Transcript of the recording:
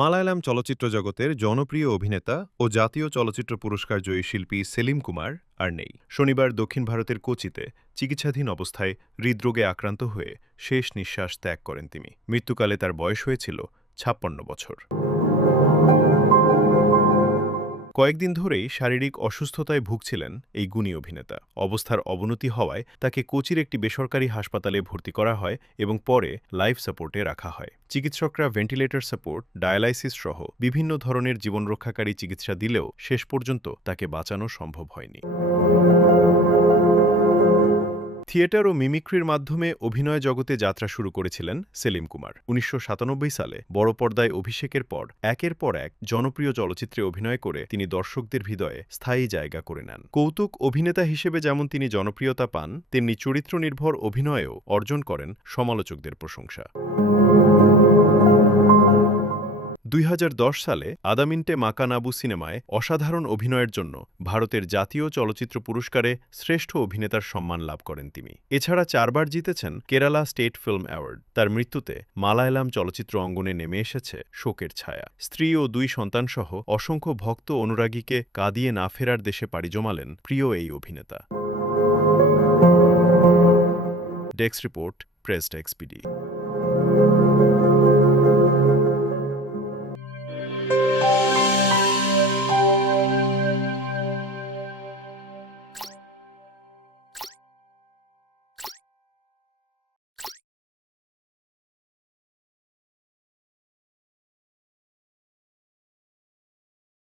মালায়ালাম চলচ্চিত্র জগতের জনপ্রিয় অভিনেতা ও জাতীয় চলচ্চিত্র পুরস্কার জয়ী শিল্পী সেলিম কুমার আর নেই। শনিবার দক্ষিণ ভারতের কোচিতে চিকিৎসাধীন অবস্থায় হৃদরোগে আক্রান্ত হয়ে শেষ নিঃশ্বাস ত্যাগ করেন তিনি। মৃত্যুকালে তার বয়স হয়েছিল ৫৬ বছর। কয়েকদিন ধরেই শারীরিক অসুস্থতায় ভুগছিলেন এই গুণী অভিনেতা। অবস্থার অবনতি হওয়ায় তাকে কোচির একটি বেসরকারি হাসপাতালে ভর্তি করা হয় এবং পরে লাইফ সাপোর্টে রাখা হয়। চিকিৎসকরা ভেন্টিলেটর সাপোর্ট, ডায়ালাইসিস সহ বিভিন্ন ধরনের জীবনরক্ষাকারী চিকিৎসা দিলেও শেষ পর্যন্ত তাকে বাঁচানো সম্ভব হয়নি। থিয়েটার ও মিমিক্রির মাধ্যমে অভিনয় জগতে যাত্রা শুরু করেছিলেন সেলিম কুমার। ১৯৯৭ সালে বড় পর্দায় অভিষেকের পর একের পর এক জনপ্রিয় চলচ্চিত্রে অভিনয় করে তিনি দর্শকদের হৃদয়ে স্থায়ী জায়গা করে নেন। কৌতুক অভিনেতা হিসেবে যেমন তিনি জনপ্রিয়তা পান, তেমনি চরিত্র নির্ভর অভিনয়েও অর্জন করেন সমালোচকদের প্রশংসা। ২০১০ সালে আদামিন্টে মাকানাবু সিনেমায় অসাধারণ অভিনয়ের জন্য ভারতের জাতীয় চলচ্চিত্র পুরস্কারে শ্রেষ্ঠ অভিনেতার সম্মান লাভ করেন তিনি। এছাড়া ৪ বার জিতেছেন কেরালা স্টেট ফিল্ম অ্যাওয়ার্ড। তার মৃত্যুতে মালায়ালাম চলচ্চিত্র অঙ্গনে নেমে এসেছে শোকের ছায়া। স্ত্রী ও ২ সন্তানসহ অসংখ্য ভক্ত অনুরাগীকে কাঁদিয়ে না ফেরার দেশে পাড়ি জমালেন প্রিয় এই অভিনেতা। Desk report, press desk BD.